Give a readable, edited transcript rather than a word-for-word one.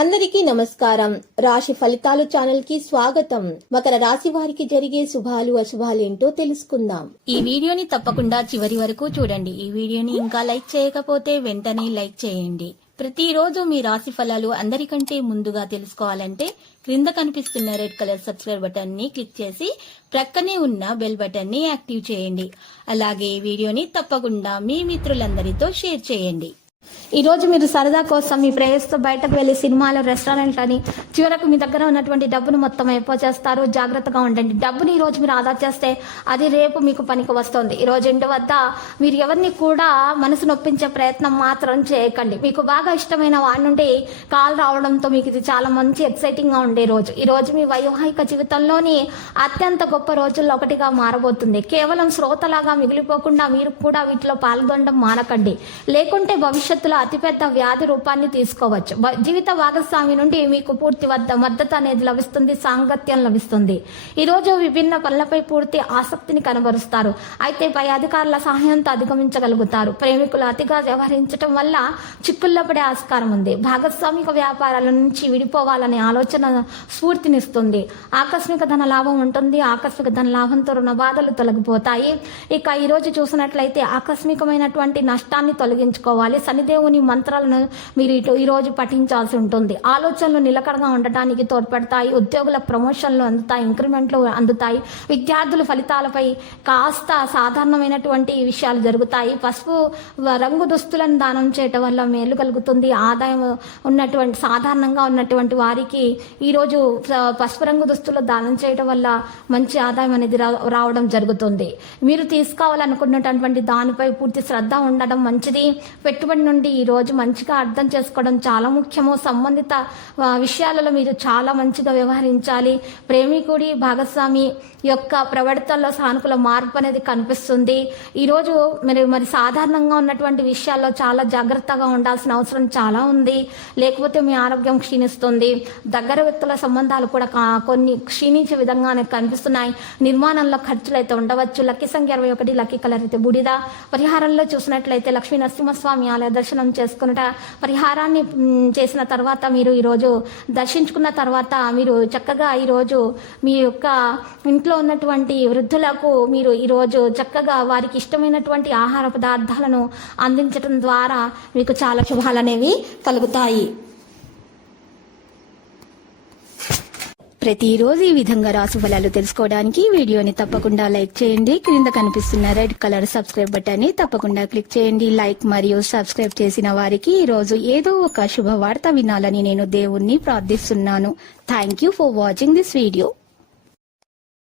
అందరికీ నమస్కారం. రాశి ఫలితాలు ఛానల్ కి స్వాగతం. మకర రాశి వారికి జరిగే శుభాలు అశుభాలు ఏంటో తెలుసుకుందాం. ఈ వీడియోని తప్పకుండా చివరి వరకు చూడండి. ఈ వీడియోని ఇంకా లైక్ చేయకపోతే వెంటనే లైక్ చేయండి. ప్రతిరోజు మీ రాశి ఫలాలు అందరికంటే ముందుగా తెలుసుకోవాలంటే క్రింద కనిపిస్తున్న రెడ్ కలర్ సబ్స్క్రైబ్ బటన్ ని క్లిక్ చేసి ప్రక్కనే ఉన్న బెల్ బటన్ ని యాక్టివ్ చేయండి. అలాగే ఈ వీడియోని తప్పకుండా మీ మిత్రులందరితో షేర్ చేయండి. ఈ రోజు మీరు సరదా కోసం మీ ప్రేయస్తో బయటకు వెళ్లి సినిమాలు, రెస్టారెంట్ అని చివరకు మీ దగ్గర ఉన్నటువంటి డబ్బును మొత్తం అయిపోచేస్తారు. జాగ్రత్తగా ఉండండి. డబ్బుని ఈ రోజు మీరు ఆదా చేస్తే అది రేపు మీకు పనికి వస్తుంది. ఈ రోజు ఇంటి వద్ద మీరు ఎవరిని కూడా మనసు నొప్పించే ప్రయత్నం మాత్రం చేయకండి. మీకు బాగా ఇష్టమైన వాడి నుండి కాల్ రావడంతో మీకు ఇది చాలా మంచి ఎక్సైటింగ్ గా ఉండే రోజు. ఈ రోజు మీ వైవాహిక జీవితంలోని అత్యంత గొప్ప రోజుల్లో ఒకటిగా మారబోతుంది. కేవలం శ్రోతలాగా మిగిలిపోకుండా మీరు కూడా వీటిలో పాల్గొనడం మానకండి. లేకుంటే భవిష్యత్తులో అతిపెద్ద వ్యాధి రూపాన్ని తీసుకోవచ్చు. జీవిత భాగస్వామి నుండి మీకు పూర్తి మద్దతు అనేది లభిస్తుంది, సాంగత్యం లభిస్తుంది. ఈ రోజు విభిన్న పనులపై పూర్తి ఆసక్తిని కనబరుస్తారు. అయితే పై అధికారుల సహాయంతో అధిగమించగలుగుతారు. ప్రేమికులు అతిగా వ్యవహరించడం వల్ల చిక్కుల్లో పడే ఆస్కారం ఉంది. భాగస్వామిక వ్యాపారాల నుంచి విడిపోవాలనే ఆలోచన స్ఫూర్తినిస్తుంది. ఆకస్మిక ధన లాభం ఉంటుంది. ఆకస్మిక ధన లాభంతో రుణ బాధలు తొలగిపోతాయి. ఇక ఈ రోజు చూసినట్లయితే ఆకస్మికమైనటువంటి నష్టాన్ని తొలగించుకోవాలి. శనిదేవుని మంత్రాలను మీరు ఈ రోజు పఠించాల్సి ఉంటుంది. ఆలోచనలు నిలకడగా ఉండటానికి తోడ్పడతాయి. ఉద్యోగుల ప్రమోషన్లు అందుతాయి, ఇంక్రిమెంట్లు అందుతాయి. విద్యార్థుల ఫలితాలపై కాస్త సాధారణమైనటువంటి విషయాలు జరుగుతాయి. పసుపు రంగు దుస్తులను దానం చేయటం వల్ల మేలు కలుగుతుంది. ఆదాయం ఉన్నటువంటి సాధారణంగా ఉన్నటువంటి వారికి ఈరోజు పసుపు రంగు దుస్తులు దానం చేయడం వల్ల మంచి ఆదాయం అనేది రావడం జరుగుతుంది. మీరు తీసుకోవాలనుకున్నటువంటి దానిపై పూర్తి శ్రద్ధ ఉండడం మంచిది. పెట్టుబడి నుండి ఈ రోజు మంచిగా అర్థం చేసుకోవడం చాలా ముఖ్యము. సంబంధిత విషయాలలో మీరు చాలా మంచిగా వ్యవహరించాలి. ప్రేమికుడి భాగస్వామి యొక్క ప్రవర్తనలో సానుకూల మార్పు అనేది కనిపిస్తుంది. ఈరోజు మరి సాధారణంగా ఉన్నటువంటి విషయాల్లో చాలా జాగ్రత్తగా ఉండాల్సిన అవసరం చాలా ఉంది. లేకపోతే మీ ఆరోగ్యం క్షీణిస్తుంది. దగ్గర వ్యక్తుల సంబంధాలు కూడా కొన్ని క్షీణించే విధంగానే కనిపిస్తున్నాయి. నిర్మాణంలో ఖర్చులు అయితే ఉండవచ్చు. లక్కీ సంఖ్య 21, లక్కీ కలర్ అయితే బూడిద. పరిహారంలో చూసినట్లయితే లక్ష్మీ నరసింహస్వామి ఆలయ దర్శనం చేసుకున్నట. పరిహారాన్ని చేసిన తర్వాత మీరు ఈరోజు దర్శించుకున్న తర్వాత మీరు చక్కగా ఈరోజు మీ యొక్క ఇంట్లో ఉన్నటువంటి వృద్ధులకు మీరు ఈరోజు చక్కగా వారికి ఇష్టమైనటువంటి ఆహార పదార్థాలను అందించడం ద్వారా మీకు చాలా శుభాలు అనేవి కలుగుతాయి. ప్రతిరోజు ఈ విధంగా రాశి ఫలాలు తెలుసుకోవడానికి వీడియోని తప్పకుండా లైక్ చేయండి. క్రింద కనిపిస్తున్న రెడ్ కలర్ సబ్స్క్రైబ్ బటన్ ని తప్పకుండా క్లిక్ చేయండి. లైక్ మరియు సబ్స్క్రైబ్ చేసిన వారికి ఈ రోజు ఏదో ఒక శుభవార్త వినాలని నేను దేవుణ్ణి ప్రార్థిస్తున్నాను. Thank you for watching this video.